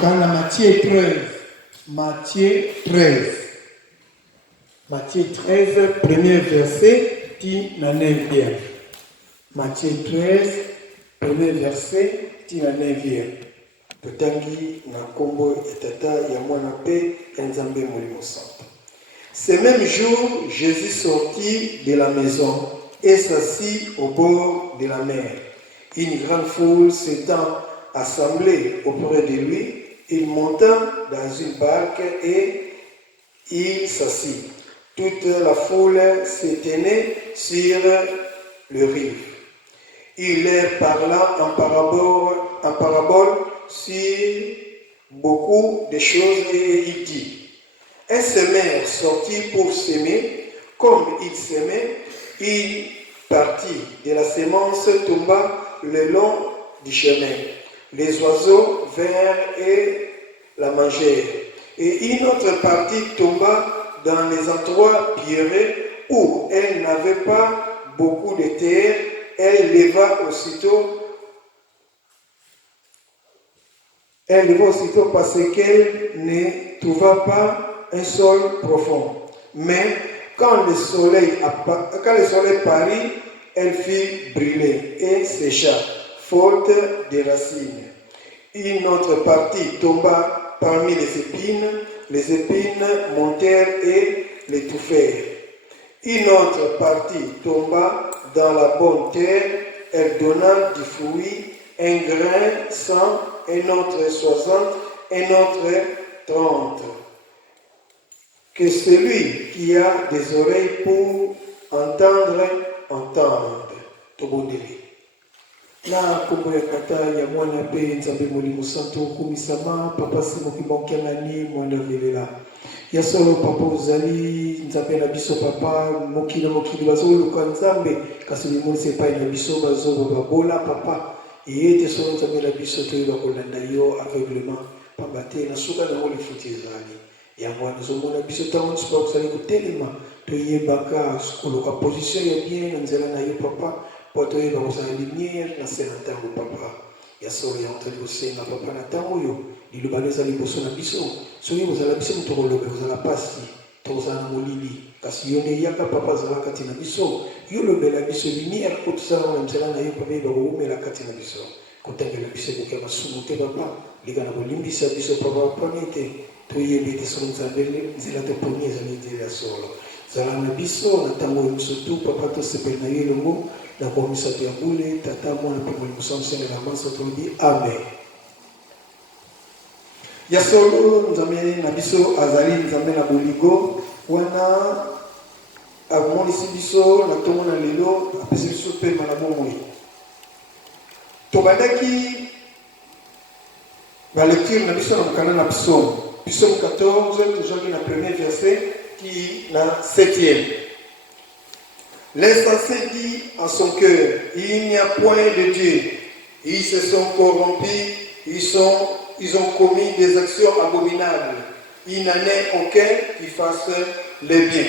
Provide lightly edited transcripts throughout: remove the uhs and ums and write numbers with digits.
Tokana Matthieu 13. Matthieu 13. Matthieu 13, premier verset, ti na 9e. Matthieu 13, premier verset, ti na 9e. Totangi na kombo etata ya mwana pe enzambe molimo santo. Ce même jour, Jésus sortit de la maison et s'assit au bord de la mer. Une grande foule s'étant assemblée auprès de lui, il monta dans une barque et il s'assit. Toute la foule se tenait sur le rive. Il leur parla en parabole sur beaucoup de choses et il dit: un semeur sortit pour s'aimer, comme il s'aimait, une partie de la semence tomba le long du chemin. Les oiseaux vinrent et la mangèrent. Et une autre partie tomba dans les endroits pierreux où elle n'avait pas beaucoup de terre. Elle leva aussitôt parce qu'elle ne trouva pas un sol profond. Mais quand le soleil parut, elle fut brûlée et sécha, faute de racines. Une autre partie tomba parmi les épines montèrent et l'étouffèrent. Une autre partie tomba dans la bonne terre, elle donna du fruit, un grain 100, un autre 60, un autre 30. Que celui qui a des oreilles pour entendre, entende. Tobondeli. Na kombo ya kata ya mwana pe nzambe molimo santo kumisama papa simo kibonkelani mwana velela. Ya solo papa uzali nzambe na biso papa mokili bazoluka nzambe kasi limonse pa na biso bazo babola papa yete solo nzambe na biso toyeba kolanda yo aveuglement papa te na suka na oli futi ezali ya mwana zomona biso tango tsopa kusali kutelema toyebaka koluka position ya bien na nzela na yo papa po toyeba kozala lumière na se na ntango papa ya solo ya ontali kosenga papa na ntango oyo liloba eza liboso na biso soki kozala biso moto koloba kozala pasi tokozala na molili kasi yo nde eyaka papa azala kati na biso yo lobela biso lumière po tosala na nzela na yo papa yeba koumela kati na biso kotangela biso ekoki ya masumu te papa leka na kolimbisa biso papa poni te toyebi ete solo nzambe nzela toponi ezali nzela ya solo zala na biso na ntango oyo biso tu papa tosepeli na yo elongo na komisato ya bule tata mwana mpe molimo santo sengela manso tolobi amen. Ya solo nzambe na biso azali nzambe na boligo wana amonisi biso na ntongo na lelo apesi biso pema na bomoi. Tobandaki balecture na biso na mokanda na psaume 14 tozwaki na premier verset qui na 7e. L'insensé dit en son cœur: il n'y a point de Dieu. Ils se sont corrompus, ils ont commis des actions abominables. Il n'en est aucun qui fasse le bien.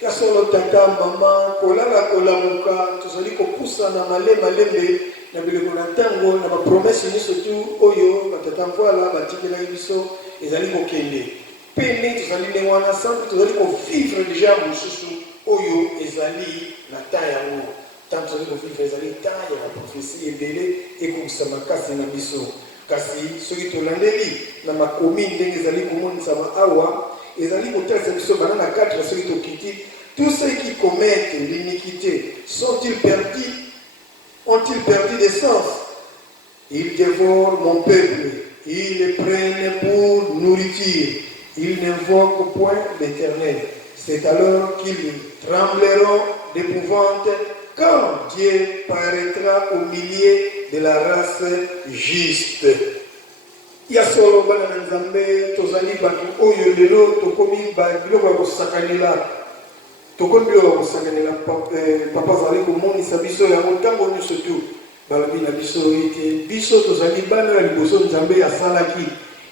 Kasolo tata mama kolala kolamuka tozali kopusa na malembe na bileko na ntango na bapromese nyonso tu oyo batata mpoala batikela biso ezali kokende pene tozali ndenge wana santu tozali kovivre deja mosusu oyo ezali na temps yango ntango tozali kovivre ezali temps ya baprofesi ebele ekokisa makasi na biso kasi soki tolandeli na makomi ndenge ezali komonisama awa ezali kotalisa biso bana na 4 soki tokiti tous ceux qui commettent l'iniquité ont-ils perdu des sens? Ils dévorent mon peuple, ils le prennent pour nourriture, ils n'invoquent point l'Éternel. C'est alors qu'ils trembleront d'épouvante quand Dieu paraîtra au milieu de la race juste. Ya solo bana na nzambe tozali batu oyo lelo tokomi biloko ya kosakanela tokomi biloko ya kosakanela papa azali komonisa biso yango ntango nyonso tu balobi na biso ete biso tozali bana ya liboso nzambe asalaki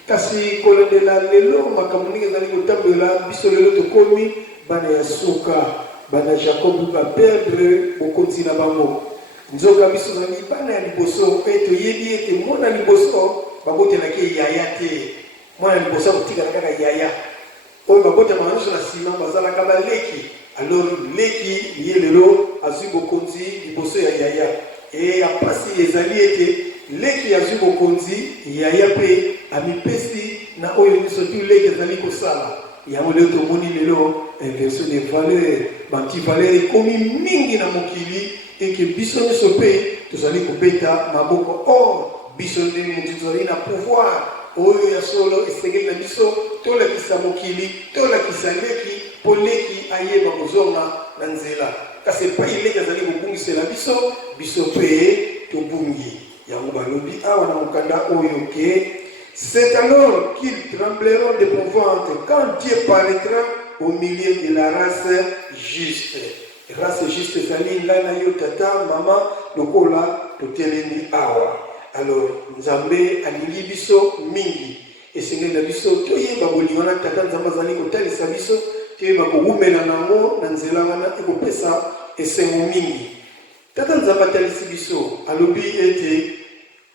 kasi kolendela lelo makambo ndenge ezali kotambola biso lelo tokomi bana ya suka bana jacob baperdre bokonzi na bango nzoka biso tozali bana ya liboso mpe toyebi ete mona liboso babotelaki yaya te Moi, je pense que yaya. Oh, ma botte m'a sur la ciment, bazala kaba leki. Alors, leki, yelelo, azubo konzi, iboso ya yaya. Et à passer les alliés, leki azubo konzi, yaya pe, amipesi, na oyo nisotu leki zali kosala. Yango leo tomoni lelo, inversion des valeurs, banti valeurs, komi mingi na mokili, et que biso niso pe, tozali kobeta maboko or, biso ndenge tozali na pouvoir. Oyo ya solo esengeli na biso tolakisa mokili tolakisa leki po leki ayeba kozonga na nzela kasi epai leki azali kobungisela biso biso mpe tobungi yango balobi awa na mokanda oyo ke c'est alors qu'ils trembleront d'épouvante quand Dieu paraîtra au milieu de la race juste. Race juste ezali ngai na yo tata mama lokola totelemi awa. Alors, Nzambe alingi biso mingi. Esengeli na biso toyeba bolingo na tata Nzambe azali kotalisa biso toyeba kowumela nango na nzela wana ekopesa esengo mingi. Tata Nzambe atalisi biso alobi ete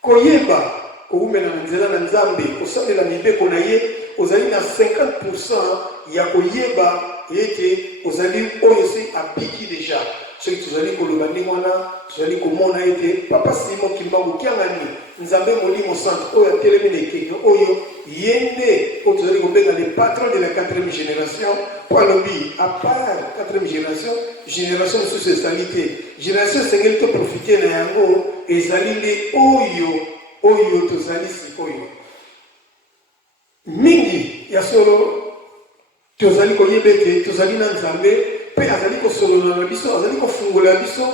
koyeba kowumela na nzela na Nzambe kosalela mibeko na ye ozali na 50% ya koyeba ete ozali oyo se abiki deja. Ceux qui sont allés pour le bandimana, sont allés pour mon aide, papa Simon qui m'a dit nous avons mis mon centre, oh, il y a télé, oh, yende, oh, tu allais pour les patrons de la 4e génération, pour l'objet, à part 4e génération de socialité, génération, c'est qu'elle te profiter de yango, et zalinde, oyo, tu allais, c'est oyo. Mingi, ya solo, tu allais pour yebete, tu allais dans Zambé, pe azali ko solo na biso azali ko fungola biso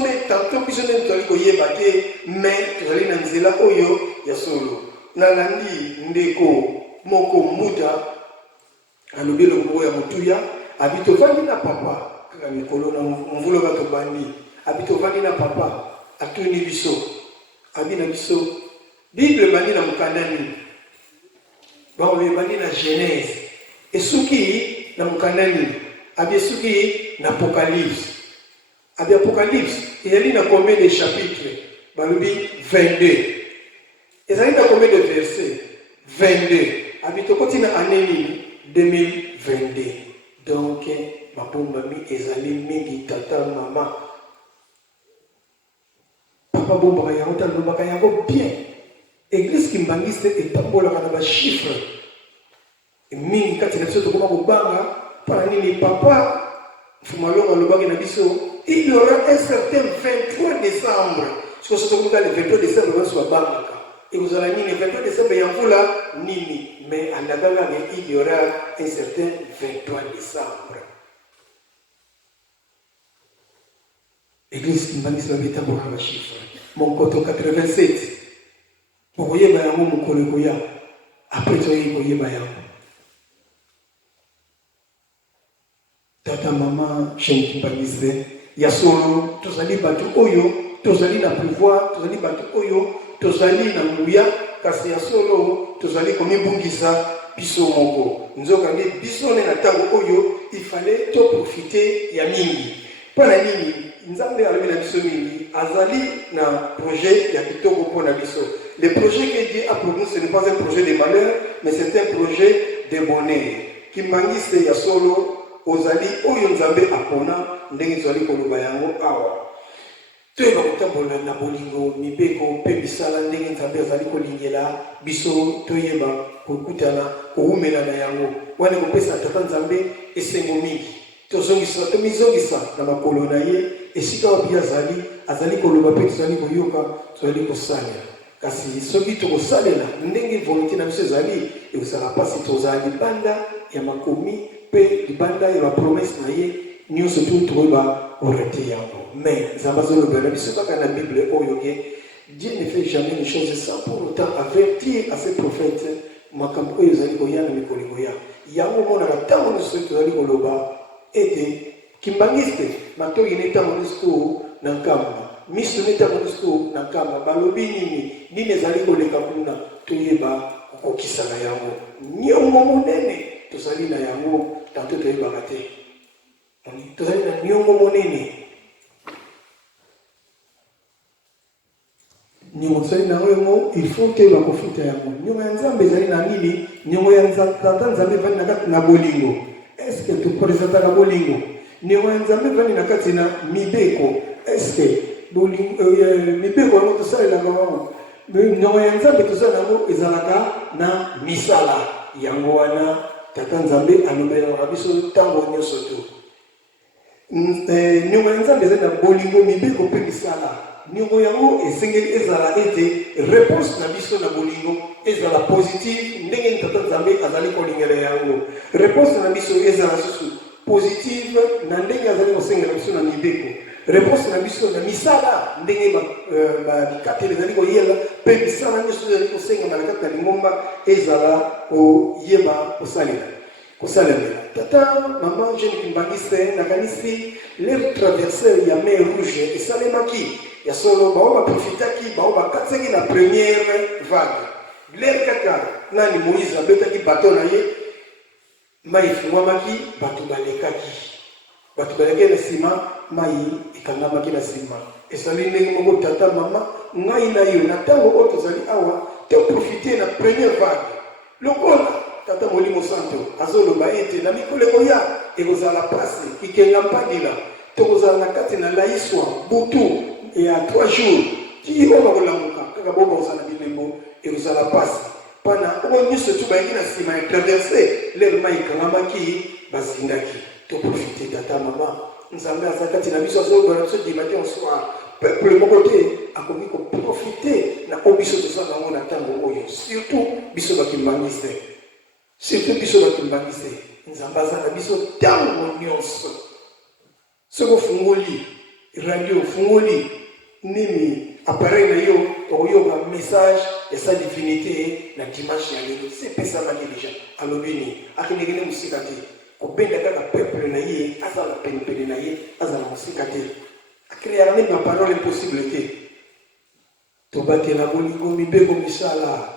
me tanto biso ne toli ko yeba te mais azali na nzela oyo ya solo na landi ndeko moko muta alobi longo ya mutuya abito vandi na papa kaka mikolo na mvulo bato bandi abito vandi na papa atuni biso abina biso bible bandi na mukandani ba bandi na Genèse esuki na mukandani Abiesuki n'Apocalypse. Apocalypse, il y a combien de chapitres? Balubi 22. Il y a combien de versets? 22. Abitokoti na année 2022. Donc, ma bonne mamie, ezali mingi tata mama. Papa bomba ya hota lobaka yango bien. Église qui mbangiste et tambola kana ba chiffre. Mingi kati na biso tokoma kobanga. Panini papa, il y aura un certain 23 décembre. Ce que c'est le 23 décembre, et vous allez dire le 23 décembre, il y a nini. Mais à la gaga, il y aura un certain 23 décembre. Église qui m'a dit que c'est un chiffre. Mon coton 87. Vous voyez, mon collègue, après, vous voyez, tata mama chenki bagise ya solo tozali batu oyo tozali na pouvoir tozali batu oyo tozali na nguya kasi ya solo tozali komibungisa biso moko nzoka nde biso ne na tango oyo il fallait to profiter ya mingi pona nini nzambe alobi na biso mingi azali na projet ya kitoko pona biso le projet que Dieu a pour nous ce n'est pas un projet de malheur mais c'est un projet de bonheur kimbangise ya solo ozali oyo nzambe akona ndenge tozali koloba yango awa toyeba kotambola na bolingo mibeko mpe bisala ndenge nzambe azali kolingela biso toyeba kokutana kowumela na yango wana kopesa tata nzambe esengo mingi tomizongisa na makolo na ye esika wapi azali koloba mpe tozali koyoka tozali kosalela kasi soki tokosalela ndenge volonté na biso ezali ekozala mpasi tozala libanda ya makomi pe libanda ya promesse na ye nyonso tu tokoyeba orete yango mais nzambe azolobela biso kaka na bible oyo ke Dieu ne fait jamais les choses sans pour autant avertir à ses prophètes makambo oyo ezali koya na mikolo koya yango monaka ntango nyonso tozali koloba ete kimbangiste matoyi netango nyonso na nkamba miso netango nyonso na nkamba balobi nini ezali koleka kuna toyeba kokokisa na yango nyongo monene tozali na yango tanto toyebaka te tozali na nyongo monene nyongo tsali na ngo il faut que ba kofuta yango nyongo ya nzambe ezali na nini nyongo ya tata nzambe vani na kati na bolingo est-ce que tu présenta la bolingo nyongo ya nzambe vani na kati na mibeko est-ce que bolingo mibeko yango tosalela ngo nyongo ya nzambe tosala yango ezalaka na misala yango wana tata nzambe alobelaka biso ntango nyonso tu nyongo ya nzambe ezali na bolingo mibeko mpe misala nyongo yango esengeli ezala ete réponse na biso na bolingo ezala positive ndenge tata nzambe azali kolingela yango réponse na biso ezala susu positive na ndenge azali kosengela biso na mibeko réponse na biso na misala ndenge bikateli ezali koyela mpe misala nyonso ezali kosengama na kati na lingomba ezala koyeba kosalemela tata mama jeune kimbangise nakanisi l'air traverseur ya mer rouge esalemaki ya solo bao baprofitaki bao bakatisaki na première vague l'air kaka nani moïse abetaki bato na ye mai efungwamaki bato balekaki na nsima mai ekangamaki na nsima esali ndenge moko tata mama ngai na yo na ntango oyo tozali awa toprofite na première vague lokola tata molimo santo azoloba ete na mikolo ekoya ekozala pasi kikenga mpadila tokozala na kati na laiswa butu ya 3 jours ti oyo bakolamuka kaka bo bakozala bilembo ekozala pasi mpana oyo nyonso tu bayaki na nsima ya traverse lere mai ekangamaki bazindaki toprofite tata mama nzambe aza kati na biso azoloba na biso dimanche en soir peuple moko te akoki koprofite na oyo biso tozala yango na ntango oyo surtout biso bakimbangisi nzambe aza na biso ntango nyonso soki ofungoli radio ofungoli nini appareil na yo okoyoka message ya sa divinité na dimanche ya lelo sepesamaki deja alobi nini akendekende mosika te kobenda kaka peuple na ye azala penepene na ye azala mosika te akreaka nini baparole impossible te tobatela bolingo mibeko misala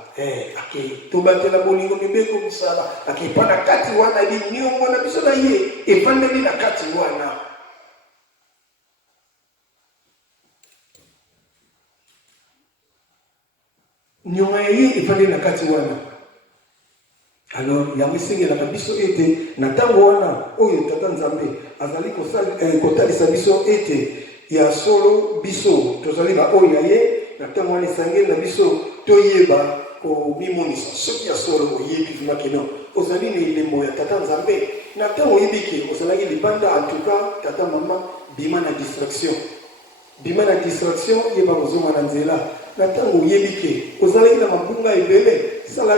tobatela bolingo mibeko misala epa na kati wana liniongo na biso na ye evandeli na kati wana nyonga ya ye evandeli na kati wana alors yango esengelaka biso ete na ntango wana oyo tata nzambe azali kotalisa biso ete ya solo biso tozali baoyo ya ye na ntango wana esengeli na biso toyeba komimonisa soki ya solo oyebi vimakeno ozali na elembo ya tata nzambe na ntango oyebiki ozalaki libanda antuka tata mama bima na distraction yeba kozonga na nzela na ntango oyebiki ozalaki na mabunga ebele sala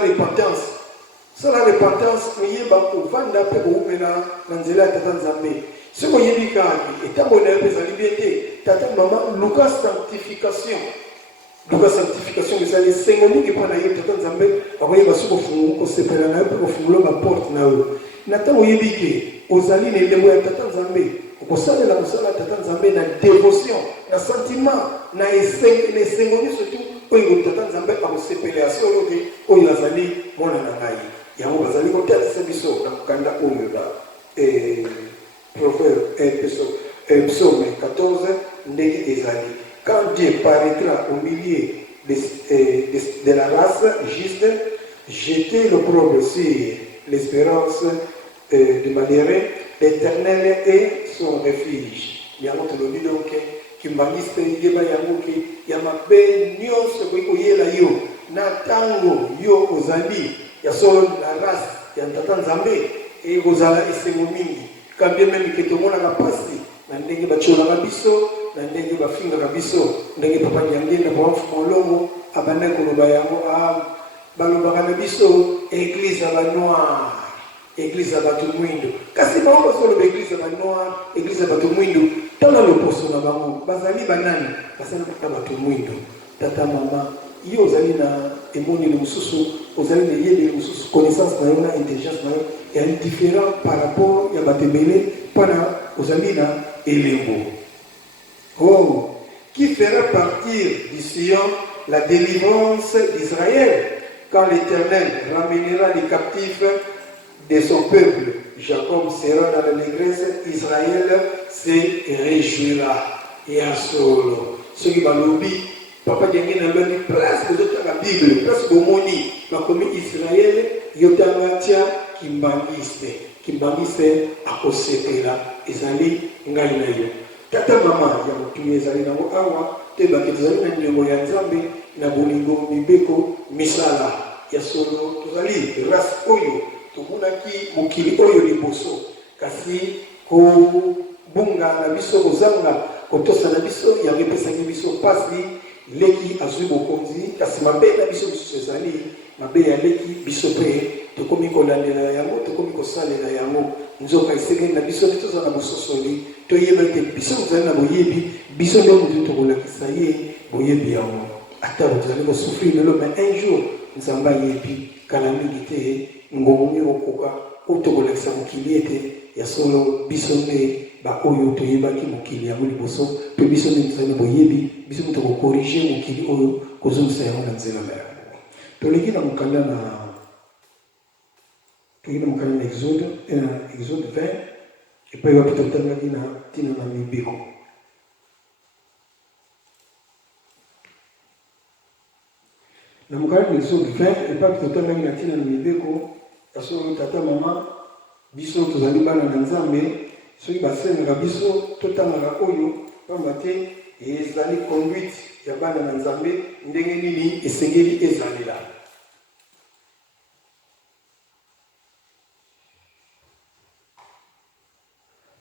repentance oyeba kovanda mpe koumela na nzela ya tata nzambe soki oyebi kaki etango na yo mpe ezali bien te tata mama luka sanctification ezali esengo mingi mpo na ye tata nzambe akoyeba soki kosepela na yo mpe kofungula baporte na yo na ntango oyebi ke ozali na elembo ya tata nzambe okosalela mosala ya tata nzambe na dévotion na sentiment na esengo nyonso tu oyo tata nzambe akosepela si oyo te oyo azali mwana na ngai yango bazali kotalisa biso na kokanda oyo na psaume 14 ndenge ezali quand Dieu paraîtra au milieu de la race juste, jeter l'opprobre sur l'espérance du malheureux, l'Éternel est son refuge. Yango tolobi donc kimbangiste yeba yango ke ya mabe nyonso koyela yo na tango yo ozali ya solo la race ya tata nzambe e kozala esengo mingi kambie meme ke tomonaka pasi na ndenge batiolaka biso na ndenge bafingaka biso ndenge papa nyangenda bamfumolongo abandaki koloba yango balobaka na biso église ya banoir église ya bato mwindo kasi bango bazoloba église ya banoir église ya bato mwindo tala loposo na bango bazali banani bazali kaka bato mwindo tata mama yo ozali na emoneli mosusu ozali na yebeli mosusu connaissance na yo na intelligence na yo eyali différent par rapport ya bato ebele mpona ozali na elembo. Oh, qui fera partir du Sion la délivrance d'Israël quand l'Éternel ramènera les captifs de son peuple. Jacob sera dans l'allégresse, Israël se réjouira. Et à solo, ce qui va lobby, Papa Diangé n'a pas place de la Bible, place au moni, ma commune Israël, Yotangatia, Kimbangiste, à Osepela, Ezali, Ngainayo. Tata Mama, Yamutu Ezali na Awa, Teba Kizali na Nyongo ya Nzambe, na Bolingo, Mibeko, Misala, Yasolo, Tuzali, Ras Oyo, Tumunaki, Mukili Oyo Liboso, Kasi, Ko Bunga, na Biso, Ozanga, Kotosa na Biso, Yarepesa Biso, Pasi, Leki azui bokonzi kasi mabe na biso biso ezali mabe ya leki biso pe tokomi kolandela yango tokomi kosalela yango nzoka esengeli na biso nde tozala na bososoli toyeba ete biso tozali na boyebi biso nde motu tokolakisa ye boyebi yango ata tozali kosufrir lelo me un jour nzambe ayebi kala mingi te ngongo okoka oyo tokolakisa mokili ete ya solo biso nde baoyo toyebaki mokili yango liboso mpe biso nde tozali na boyebi biso nde tokokorige mokili oyo kozongisa yango na nzela na yango toleki na mokanda na exode 20 epai wapi totangaki na ntina na mibeko na mokanda na exode 20 epai totangaki na ntina na mibeko ya solo tata mama biso tozali bana na nzambe soki basengaka biso totangaka oyo pamba te ezali conduite ya bana na nzambe ndenge nini esengeli ezalela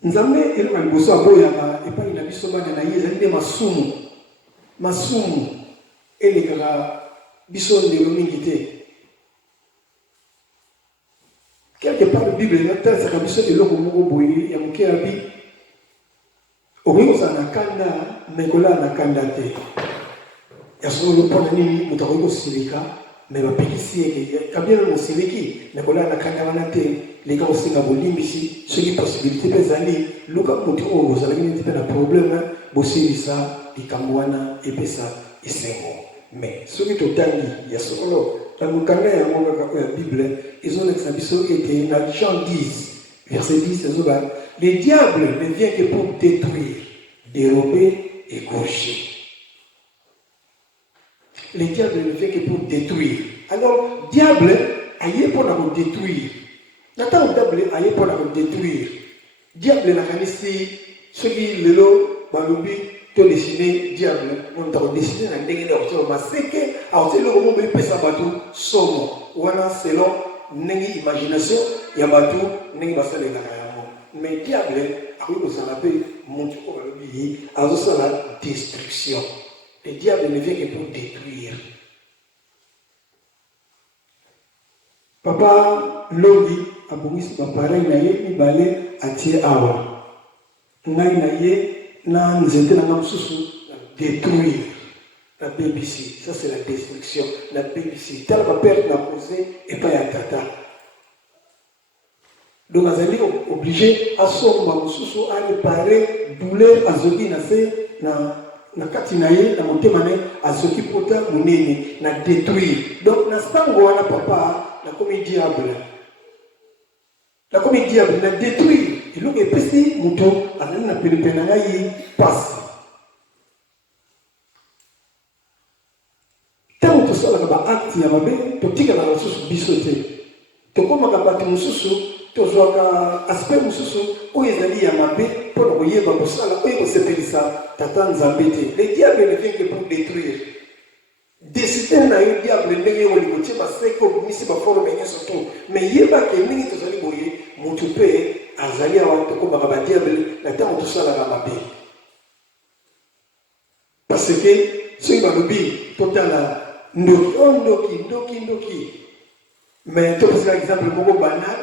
nzambe eloko liboso aboyaka epai na biso bana na ye ezali nde masumu elekaka biso ndelo mingi te quelque part la Bible inatalisaka biso eloko moko boye ya moke ya bi okoki kozala na kanda mekola na kanda te ya solo mpona nini moto akoki kosilika me bapekisi eke kabiana mosiliki mekola na kanda wana te leka kosenga bolimbisi soki possibilité mpe ezali luka moto oyo ozalaki neti mpe na problème bosilisa likambo wana epesa esengo me soki totangi ya solo na mokanda yango kaka oyo ya Bible ezolekisa biso ete na Jean 10 verset 10 ezoba le diable ne vient que pour détruire, dérober et gaucher. Le diable ne vient que pour détruire. Alors diable aye pour la détruire. Nathan diable aye pour la détruire. Diable na kanisi soki lelo balobi to dessiner diable on t'a dessiné na ndenge na oto maseke a oto le mo be pesa batu somo wana selon ndenge imagination ya batu ndenge basalela na yango mais diable akoki kozala mpe motu oyo balobi azosala destruction. Le diable ne vient que pour détruire. Papa lobi abongisi bapareil na ye mibale atie awa ngai na ye na nzete na nga mosusu na détruire la BBC. Ça c'est la destruction. La BBC. Tala bapere na posé epai ya tata. Donc azali obligé asomba mosusu a réparer douleur azoki na se na kati na ye na motema na ye azoki pota monene na détruire. Donc na sango wana papa na komi diable. Na komi diable na détruire. Eloko epesi moto azali na pene na ngai pasi. Tango tosalaka baacte ya mabe totikala mosusu biso te. Tokomaka bato mosusu tozwaka aspect mosusu oyo ezali ya mabe mpona koyeba kosala oyo kosepelisa tata nzambe te. Le diable ne vient que pour détruire. Décider na yo diable ndenge olingo tie baseke obimisi baforme nyonso to mais yebake ndenge tozali boye motu mpe azali awa tokomaka badiable na ntango tosalaka mabe parce que soki balobi totala ndoki mais topesaka exemple moko banal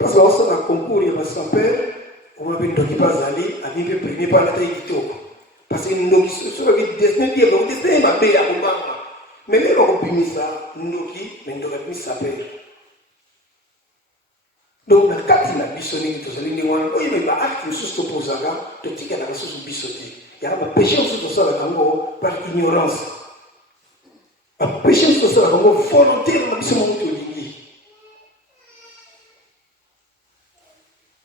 parce que baosala concours ya basaper oma mpe ndoki mpe azali ami mpe premier mpe alata ye kitoko parce que ndoki soki destin die bakodestin ye mabe ya kobanga mais nde bakobimisa ndoki mais ndoki abimisa mpe donc na kati na biso ndenge tozali ndenge wana oyebe baacte mosusu topozaka totikala lisusu biso te yaka bapéché mosusu tosalaka yango par ignorance bapéché mosusu tosalaka yango volontaire na biso moto tolingi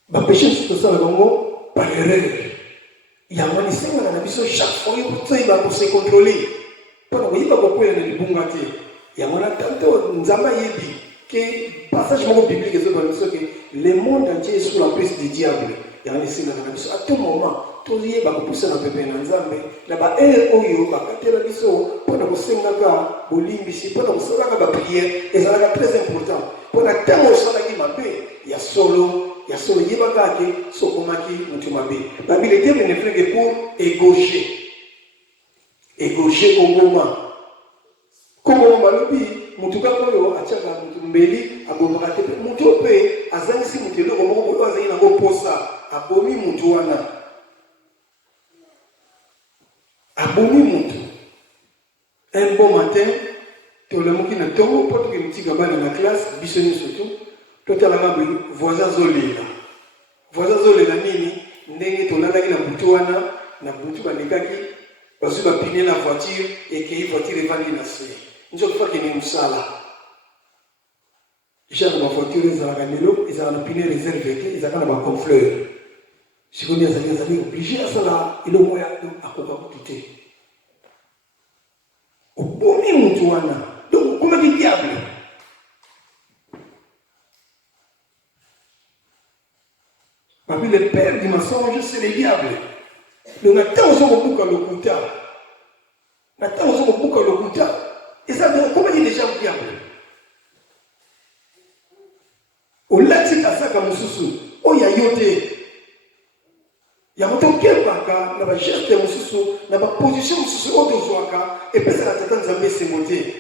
bapéché mosusu tosalaka yango par erreur yango wana esengaka na biso chaque fois oyo toyeba kose contrôler Pendant que beaucoup de bungati, il y a un tanto nzamba yebi que passage biblique que le monde entier est sous la prise du diable. Il y a un signe à tout moment. Tout y est poussé dans le pépé nzambe. Là-bas, oyo bakatela biso pendant que sengaga bolimbisi pendant que ça la prière et ça est très important. Pendant que tant ça la mabe, il y a solo yebakake sokomaki mutumabe. La Bible est bien fait pour égaucher au moment. Comme on m'a dit, mutuka koyo achaka mutumbeli abomaka te mutu pe azangisi mutelo omo azangi na posa abomi mutu wana abomi mutu. Un bon matin tolamuki na tongo poto ke mutika bana na classe bisoni surtout totalanga voisin zolela nini ndenge tolandaki na mutu wana na mutu balekaki bazu bapine la voiture et que voiture evandi na se. Nous avons fait que nous sommes chaque voiture, ils ont un pneu réservé, ils ont un confleur. Si vous êtes obligé à cela, il est au moins à coûter. Au bon moment, donc, comment dit diable? Parce que le père du mensonge, c'est le diable. Donc, on a tant beaucoup à l'oculta. On a tant beaucoup à l'oculta. Et ça, comment il est déjà au diable? Au lati kasaka mususu, o ya yote. Ya motoke baka, na ba geste mususu, na ba position mususu o dozwaka, et puis ça la tata nzambe se monter.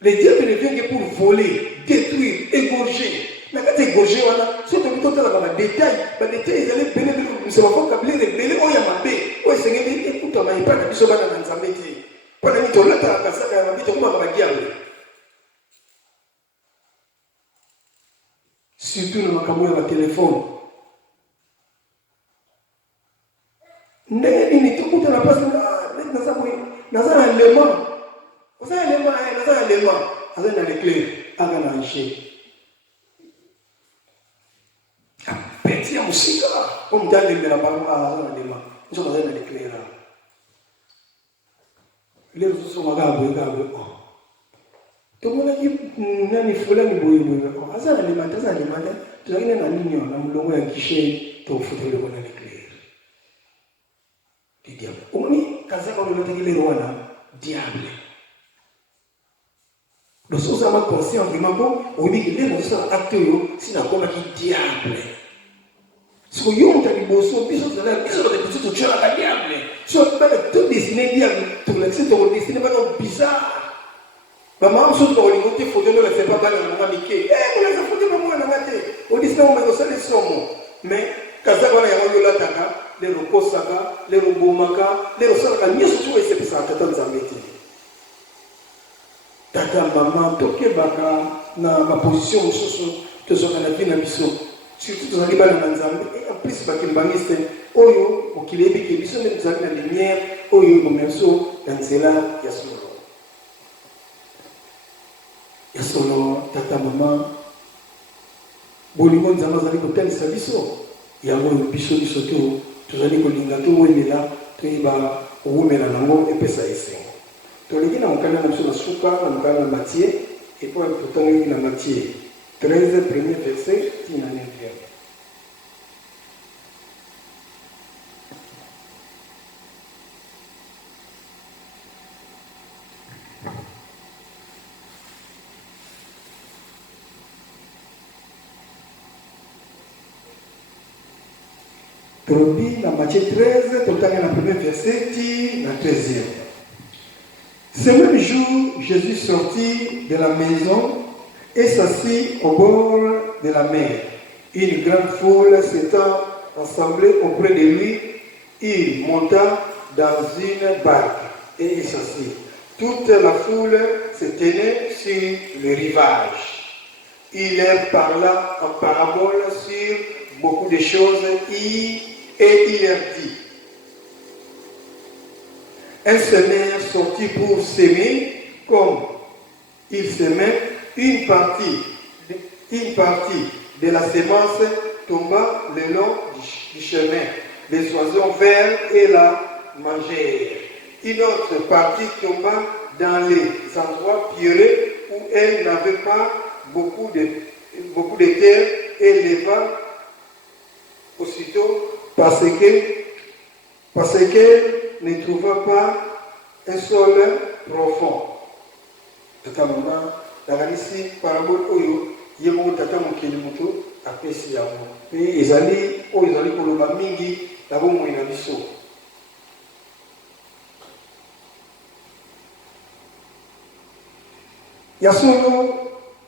Le diable ne vient que pour voler, détruire, égorger. Na kati égorger wana, so to bito tala ba détail, ils allaient bénéficer, nous sommes pas câblés, les o ya mabe, o esengeli écoute ma ipa na biso bana na nzambe ti. Pendant que tu as kasaka na bito kuma ba diable. Surtout dans ma caméra de téléphone. Ndenge nini tukuta na pasi na un élément. Vous avez un élément, vous avez un éclair, aga na nche. Petit musika, comme dans les la parole à un élément. Nous avons un éclair. Les autres sont gabo. Tout le monde a dit, nani fulani boye. Azana alimenta, tuzakina na nini na mlongo ya kishe tofuta ile bwana nuclear. Diable. Omoni kazaka unatakile rwana diable. Donc si vous avez conscient vraiment bon, on dit que les gens sont acteurs, c'est encore qui diable. Si vous avez des bossos, ils sont des petits tueurs à diable. Si vous avez tout dessiné diable, tout l'accès tout dessiné pas donc bizarre. Maman, si vous avez des photos, ne les fait pas mal à Mickey. Eh, vous les avez photos pour moi dans la tête. On dit ça, on met ça les sommes. Mais kazaka wana yango yola taka, les rokosaka, les robomaka, les rosaka, mieux surtout c'est pour ça que tant zambeti. Tata maman toke baka na ma position mususu tozoka na bina biso surtout tozali bana na nzambe et en plus bakimbangiste oyo okilebi ke biso nde tozali na lumière oyo komenso na nzela ya solo tata maman bolingo nzambe azali kotalisa biso yango biso to tozali kolinga towelela toyeba owumela nango epesa esengo. Tolingi na mokanda na biso na suka na mokanda na Matthieu et puis totangi na Matthieu 13 premier verset tina 9e. Tobi na Matthieu 13 totangi na premier verset tina 13e. Ce même jour, Jésus sortit de la maison et s'assit au bord de la mer. Une grande foule s'étant assemblée auprès de lui, il monta dans une barque et il s'assit. Toute la foule se tenait sur le rivage. Il leur parla en parabole sur beaucoup de choses et il leur dit: un semeur sortit pour s'aimer, comme il s'aimait, une partie de la semence tomba le long du chemin. Les oiseaux vinrent et la mangèrent. une autre partie tomba dans les endroits pierreux où elle n'avait pas beaucoup de terre et leva aussitôt parce qu'elle ne trouva pas un sol profond. Tata maman, nakanisi parabole oyo yemo tata mokeli moto apesi yango. Pe ezali koloba mingi na bomoi na biso. Yasolo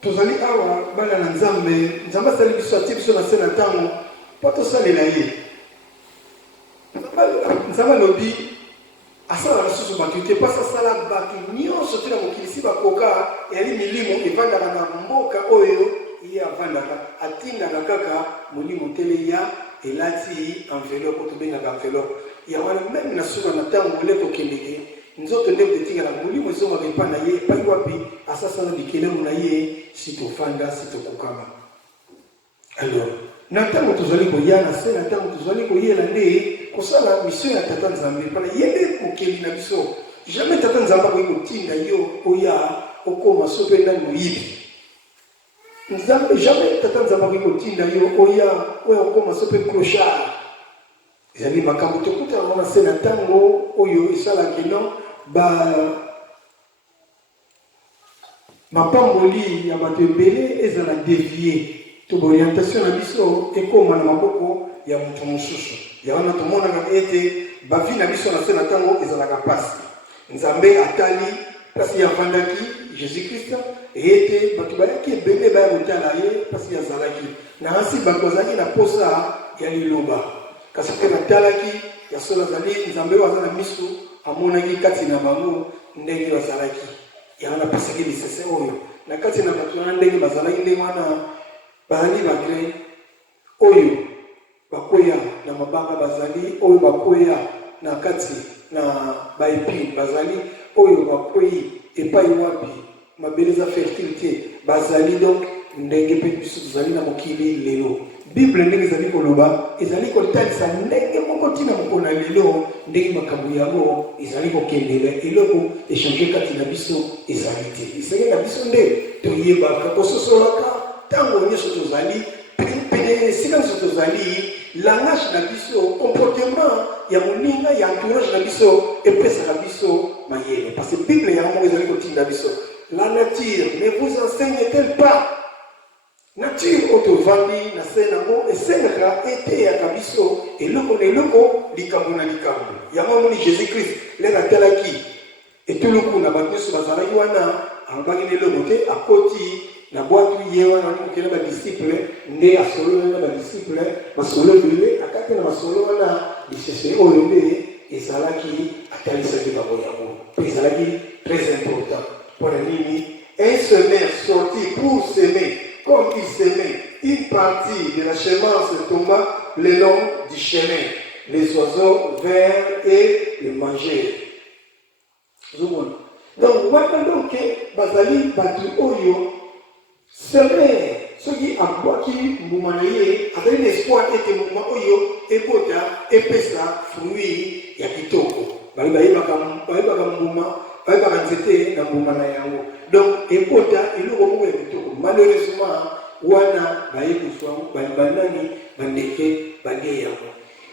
tozali awa bana na Nzambe, Nzambe asali biso atie biso na se na ntango po tosalela ye. Nzambe alobi asala lisusu bato te mpasi asala bato nyonso te na mokili si bakoka eyali milimo evandaka na mboka oyo ye avandaka atindaka kaka molimo tele ya elati enveloppe oyo tobengaka enveloppe yango wana meme na suka na ntango ole tokendeke nzoto nde etingala molimo ezongaka epa na ye epai wapi asasala bikelemo na ye si tofanda si tokokama. Alors na ntango tozali koya na se na ntango tozali koyela nde kosala mission ya tata Nzambe mpona ye nde mokeli na biso. Jamais tata Nzambe akoki kotinda yo oya okoma so mpe ndani moyibi. Nzambe jamais tata Nzambe akoki kotinda yo oya okoma so mpe clochard. Ezali makambo tokutana wana se na ntango oyo esalaki non mapamboli ya bato ebele ezala dévié to orientation na biso ekoma na maboko ya moto mosusu. Ya wana tomonaka ete bavi na biso na se na ntango ezalaka pasi. Nzambe atali pasi avandaki Jésus Christ ete bato bayaki ebele baya kotala ye pasi azalaki na asi bato bazalaki na posa ya liloba kasi mpe batalaki ya solo azali Nzambe oyo aza na miso amonaki kati na bango ndenge bazalaki. Ya wana pasaki lisese oyo na kati na bato wana ndenge bazalaki ndenge wana bazali bagre oyo bakoya na mabanga bazali oyo bakoya na kati na baepi bazali oyo bakoyi epai wapi mabeleza fertilité bazali donc ndenge mpe biso tozali na mokili lelo. Bible ndenge ezali koloba ezali kotalisa ndenge moko ntina mokolo na lelo ndenge makambo yango ezali kokendela eloko echange kati na biso ezali te. Esenge na biso nde toyebaka kososolaka ntango nyonso tozali pene esika nyonso tozali langage na biso comportement ya moninga ya entourage na biso epesaka biso mayele parce que Bible yango ezali kotinda biso. La nature ne vous enseigne-t-elle pas? Nature autovandi na se nango esengaka eteyaka biso eloko na eloko likambo na likambo. Yango moni Jésus Christ lenge atalaki etuluku na bato nyonso bazalaki wana alobaki na eloko te akoti na bwatu ye wana alikokela badisciple nde asolo na badisciple masolo ebele akati na masolo wana lisese oyo nde ezalaki atalisaki bango yango mpe ezalaki très important. Mpona nini un semeur sorti pour s'aimer comme il s'aimait, une partie de la semence tomba le long du chemin. Les oiseaux vinrent et le mangèrent. Donc, voilà donc bazali batu oyo semer ce qui a boaki mbumanaye avec l'espoir que mbuma oyo ebota epesa fruit ya kitoko. Bali bayebaka mbuma bayebaka nzete na mbuma na yango. Donc ebota eloko moko ya kitoko. Malheureusement wana bayekuswa banani bandeke bande yango.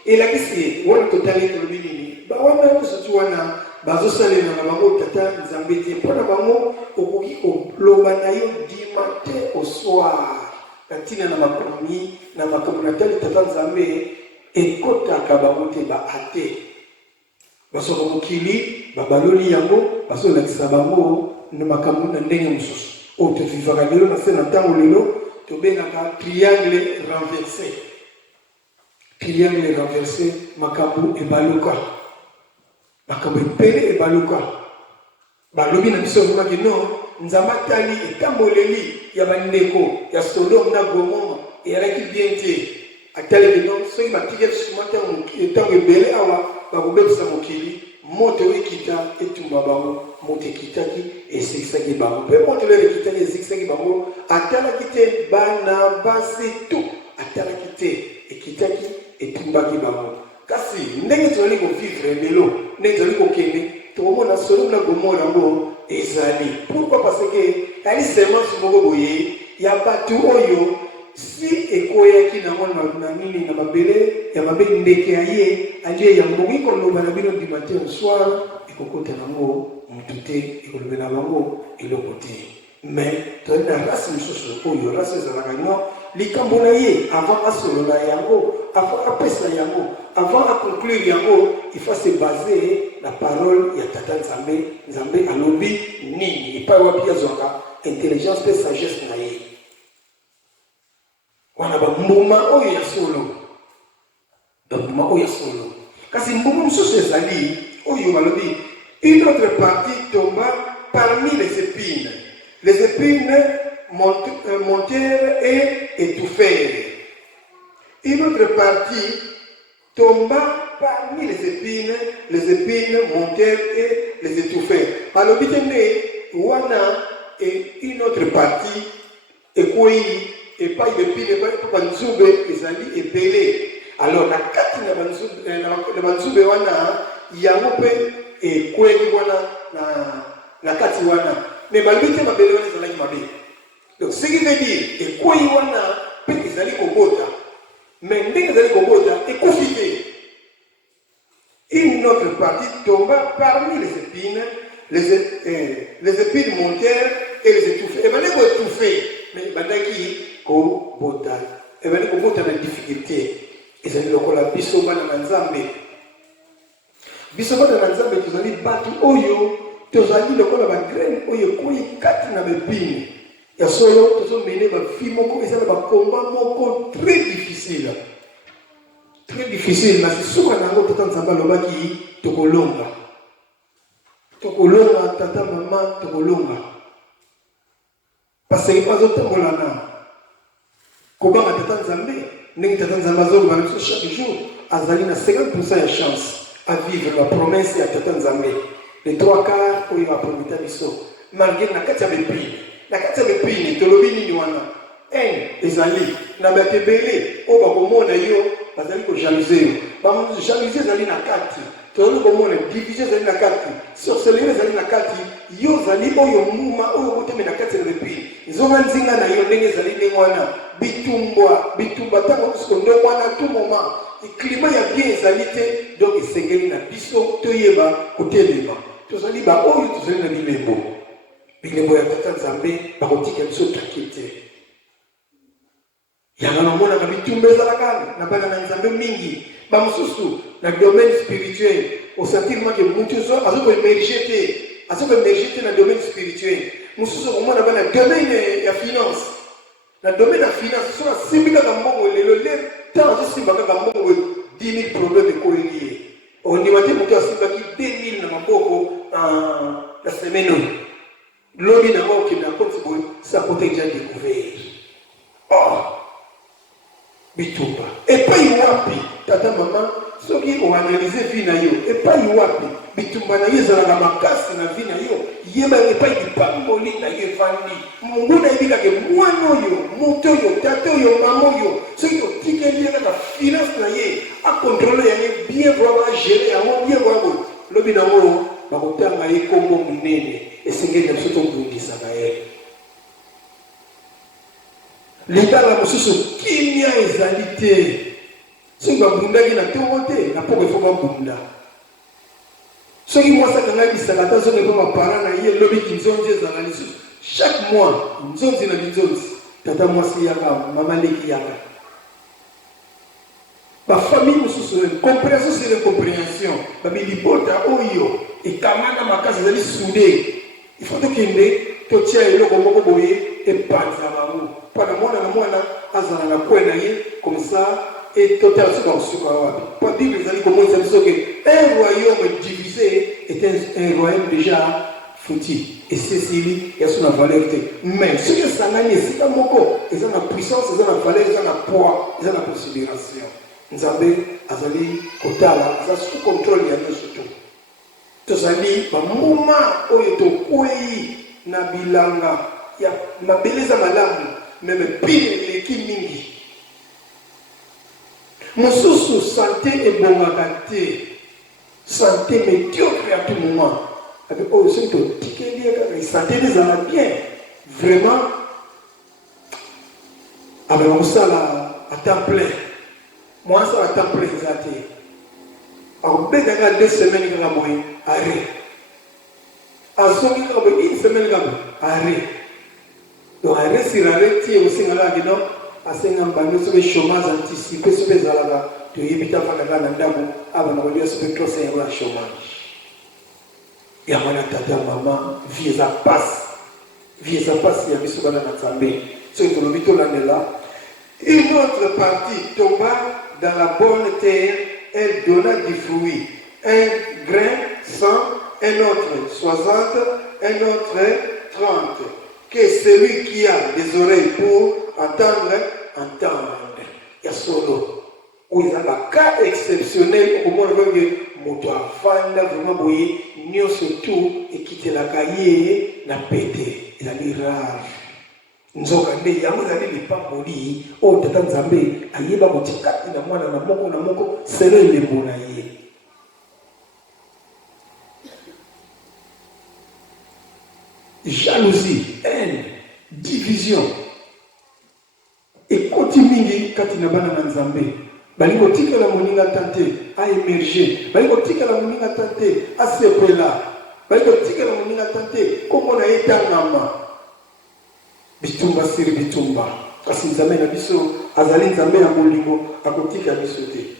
Elakisi wana totali tolobi nini ba wana kusutu wana bazosalela na bango tata Nzambe te mpona bango okoki koloba na yo du matin au soir katina na makomi na makambo na tali tata Nzambe ekotaka bango te ba ate basoka mokili babaloli yango bazolakisa bango na makambo na ndenge mosusu oyo tofivaka lelo na se na ntango lelo tobengaka triangle renversé. Triangle renversé makambo ebaluka makambo epele ebaluka balobi na biso ezomaki non Nzambe atali etamboleli ya bandeko ya Sodome na Gomora eyalaki bien te atalaki non soki batikeli suma ntango ebele awa bakobebisa mokili moto ekita etumba bango moto ekitaki esekisaki bango mpe moto lelo ekitaki esekisaki bango atalaki te bana basi tu atalaki te ekitaki etumbaki bango kasi ndenge tozali kovivre lelo ndenge tozali kokende tout le monde a solo na gomo ezali. Pourquoi? Parce que la semence moko boye ya batu oyo si ekoya ki na mona nini na mabele ya mabele ndeke aye aje ya mbongi ko loba na bino du matin au soir ekokota nango mutute ekolobela bango elokote. Mais tu as une race oyo race ezalaka nyo likambo na ye avant asolola yango avant apesa yango avant conclure yango il faut se baser la parole ya tata Nzambe alobi nini epai wapi azwaka intelligence pe sagesse na ye wana bambuma oyo ya solo bambuma oyo ya solo kasi mbuma mosusu ezali oyo balobi une autre partie tomba parmi les épines. Les épines montèrent et étouffèrent. Une autre partie tomba parmi les épines montèrent et les étouffèrent. Alors, wana et une autre partie, et quoi, et pas l'épine, et pas banzube, ezali ébélé. Alors, la kati na banzube wana, yamope, et quoi, wana, la kati wana. Mais malgré ma belle wana ezali mabe. Donc ce qui veut dire et quoi wana pe ezali kobota. Mais ndenge ezali kobota ekofite. Une autre partie tomba parmi les épines, les épines montèrent et les étouffèrent. Et maintenant ko étouffer, mais bandaki kobota. Et maintenant kobota na difficulté. Ezali lokola biso bana Nzambe. Biso bana Nzambe tozali batu oyo tozali lokola ba graine oyo koyi kati na bepine ya solo tozo mene ba vie moko ezala ba combat moko très difficile mais c'est souvent nango tata Nzambe alobaki tokolonga tata mama tokolonga parce que azotambola na kobanga tata Nzambe ndenge tata Nzambe azoloba na chaque jour azali na 50% ya chance à vivre la promesse ya tata Nzambe. Les trois quarts où il va promiter biso. Malgré la katia bepine. La katia bepine, tolobi nini wana. Ezali. Na batebele, o bakomona yo, bazali ko jalouser yo. Ba jalouser zali na kati. Tolobi komona diviser zali na kati. Sorcellerie zali na kati. Yo zali oyo muma oyo boteme na kati na bepine. Zonga nzinga na yo ndenge zali ndenge wana. Bitumba tango skondo wana tout moment. Le climat ya bien ezali te, donc esengeli na biso toyeba kotelema. Tozali ba oyo tozali na bilembo ya tata Nzambe bakotika biso tranquille. Yanga namona ka bitumba ezalaka na bana na Nzambe mingi ba mosusu na domaine spirituel au sentiment que mutu azoko emerger te na domaine spirituel. Mosusu komona bana domaine ya finance. Na domaine ya finance so asimbika ka mbongo lelo tant je simba ka mbongo 10 000 problèmes ekoyeli. On dit que mutu asimba ki 2 000 na maboko la semaine. L'homme n'a pas qui n'a pas ça peut déjà découvert. Oh, bitumba. Et pas wapi, tata maman, ceux qui ont analysé vie na yo. Et pas wapi, bitumba na yo zala makasi na vie na yo. Yeba et pas di pamboli na yo fandi. Mungu na ibika ke mwana yo, moto yo, tato yo, maman yo. Ceux qui ont tiqué lié la finance na yo, à contrôler ya bien voir gérer, à bien voir. L'homme n'a pas bakotanga ye kombo munene esengeli na biso tobundisaka ye litala mosusu kimia ezali te soki babundaki na ntongo te na poko efo babunda soki mwasi akanga bisaka ata soki efo bapara na ye lobiki nzonzi ezala lisusu chaque mois nzonzi na binzonzi tata mwasi yaka mama leki yaka bafamille mosusu compréhension sur l'incompréhension babilibota oyo ekamana makasi ezali soudé il faut tokende totia eloko moko boye epanza bango mpona mwana azala na kwe na ye comme ça et totala soki akosuka wapi po bible ezali komonisa biso ke un royaume divisé est un royaume déjà fouti esesili ya so na valeur te mais soki esangani esika moko eza na puissance eza na valeur eza na poids eza na considération Nzambe azali kotala aza sous contrôle ya nyonso to tozali bamoma oyo tokwei na bilanga ya mabeleza malamu meme pile eleki mingi mosusu santé ebongaka te santé médiocre souffrir à tout moment. Oh, c'est tout. Il sentait les gens bien. Vraiment. Alors, ça là, à temps plein. Moi, ça à temps plein, exacté. Alors, dès qu'il y a 2 semaines, il y a moyen. Arrêt. À ce moment, il y a 1 semaine, il y a arrêt. Donc, arrêt, si l'arrêt, il y a aussi un là, non? À ce moment, il y a chômage anticipé, sur les alabas. Tu y es avant de dire que c'est un chômage. Il y a un tata, maman, vie ça passe. Vie ça passe, il y a mis sur la Natsambé. C'est que le là. Une autre partie tomba dans la bonne terre, elle donna du fruit. Un grain 100, un autre 60, un autre 30. Que celui qui a des oreilles pour entendre, entende. Il y a solo. Où il y a un cas exceptionnel, au moins le moto a fanda vraiment boyer, nous surtout et quitter la cahier, la pété, il a mis rare. Nous avons dit, yango zali lipa moli, oh tata nzambe, ayeba kotikati na mwana na moko, sele le monaye. Jalousie, haine, division. Et continue kati na bana na nzambe. Baliko tika la moninga tante a émerger. Baliko tika la moninga tante a sepela. Baliko tika la moninga tante comme na etangama. Bitumba siri bitumba. Kasi nzambe na biso azali nzambe na molingo akotika biso te.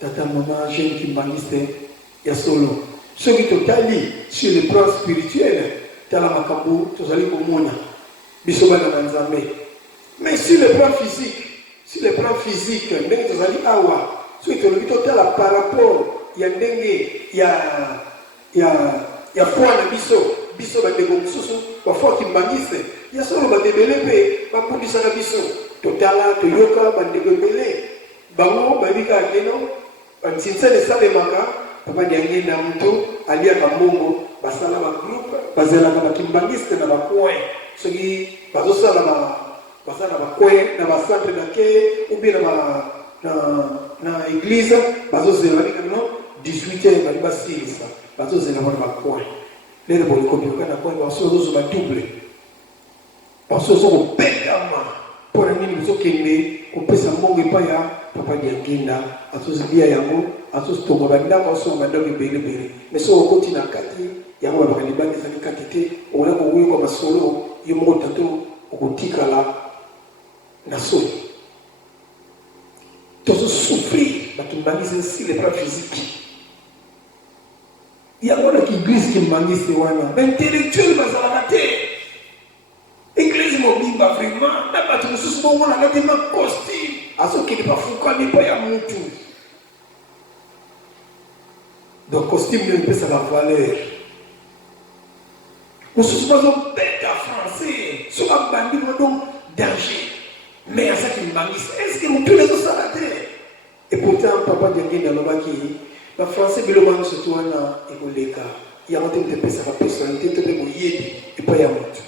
Tata maman jeune qui mbangiste ya solo. Ce qui totali sur le plan spirituel, tala makambo tozali komona. Biso bana na nzambe. Mais sur le plan physique, ndenge tozali awa, soki tolobi totala par rapport ya ndenge ya foi na biso bandeko mosusu bafoi kimbangise ya solo bandebele mpe babundisaka biso totala toyoka bandeko ebele bango babika akeno bantinsele esalemaka papa diange na moto aliaka mbongo basala bagroupe bazalaka bakimbangiste na bacoin soki bazosala basala bacoin na bacentre d'accueil ou bien na église bazozela balika no 18h bali basilisa bazozela bona bacoin lelo bolikobiyoka na coin basozozo badouble basozo kopetama mpona nini bozokende kopesa mbongo epai ya papa dianginda azozilia yango azozitonga bandako asonga bandako ebelebele mais soki okoti na kati yango babaka libanda ezali kati te okola koyoka masolo yo moko tato okotikala na soni tozosouffrir bakimbangisi si le plan physique yango na kiglise kimbangisi wana baintellectuel bazalaka te église mobimba vraiment na bato mosusu bomonaka te na costume azokende bafukami mpo ya mutu donc costume nio epesaka valeur mosusu bazobeta français soki abandi donc danger mais azaki mbangisi estce motu ezosala te et pourtant papa diangeni alobaki bafrançais biloko wana soki wana ekoleka yango te moto epesaka personnalité to mpe boyebi epai ya motu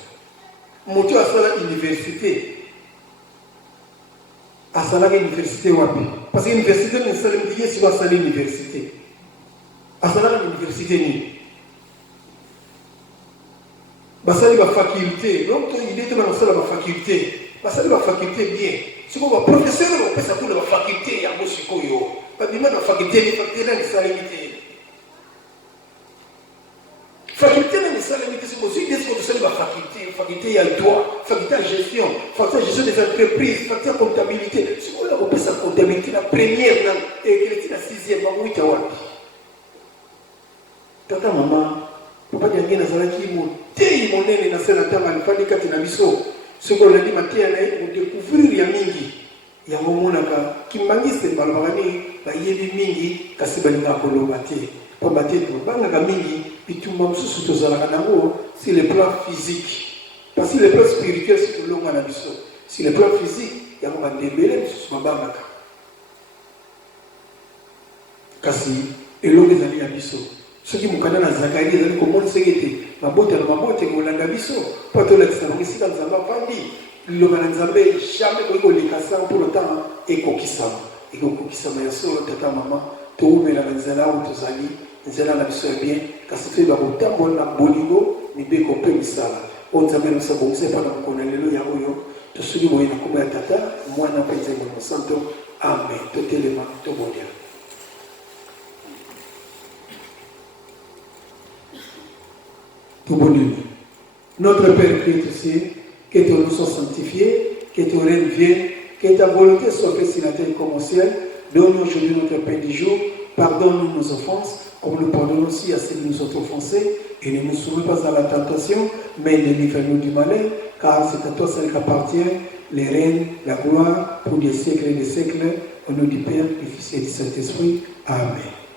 moto asala université asalaka université wapi parce que université nesalemi ye siko asala université asalaka université nini basali bafaculté donc il était basala bafaculté basali bafaculté bien siko baprofesseur bapesa kuna bafaculté yango sikoyo babima na faculté na esalemi te faculté na esalemi te siko soki desiko tosali faculté ya droit faculté ya gestion faculté ya gestion des entreprises faculté ya comptabilité sikoyo kopesa comptabilité na première na ekeleti na 6e bamwita wapi tata mama papa diangeni azalaki motei monene na se na ntango alifandi kati na biso soki olandi mateya na ye kodécouvrir ya mingi yango omonaka kimbangiste balobaka nini bayebi mingi kasi balingaka koloba te pamba te tobangaka mingi bitumba mosusu tozalaka nango sur le plan physique parce que le plan spirituel si tolonga na biso sur le plan physique yango bandebele mosusu babangaka kasi elongo ezali ya biso soki mokanda na zakari ezali komoniseke te mabote na mabote kolanda biso mpo tolakisa bango esika nzambe afandi liloba na nzambe jamais koki koleka sango mpo lotanga ekokisama ya solo tata mama toumela nzela où tozali nzela na biso bien kasi toyeba kotambola na bolingo mibeko mpe misala oyo nzambe na biso abongisa epai na mokolo na lelo ya oyo tosoki boye na kombo ya tata mwana mpe nzambe mosanto amen totelema tobolia. Notre Père qui est ici, que ton nom soit sanctifié, que ton règne vienne, que ta volonté soit faite sur la terre comme au ciel. Donne-nous aujourd'hui notre pain du jour. Pardonne-nous nos offenses, comme nous pardonnons aussi à ceux qui nous ont offensés. Et ne nous soumets pas à la tentation, mais délivre-nous du malheur, car c'est à toi seul qu'appartient les règnes, la gloire, pour des siècles et des siècles. Au nom du Père, du Fils et du Saint-Esprit. Amen.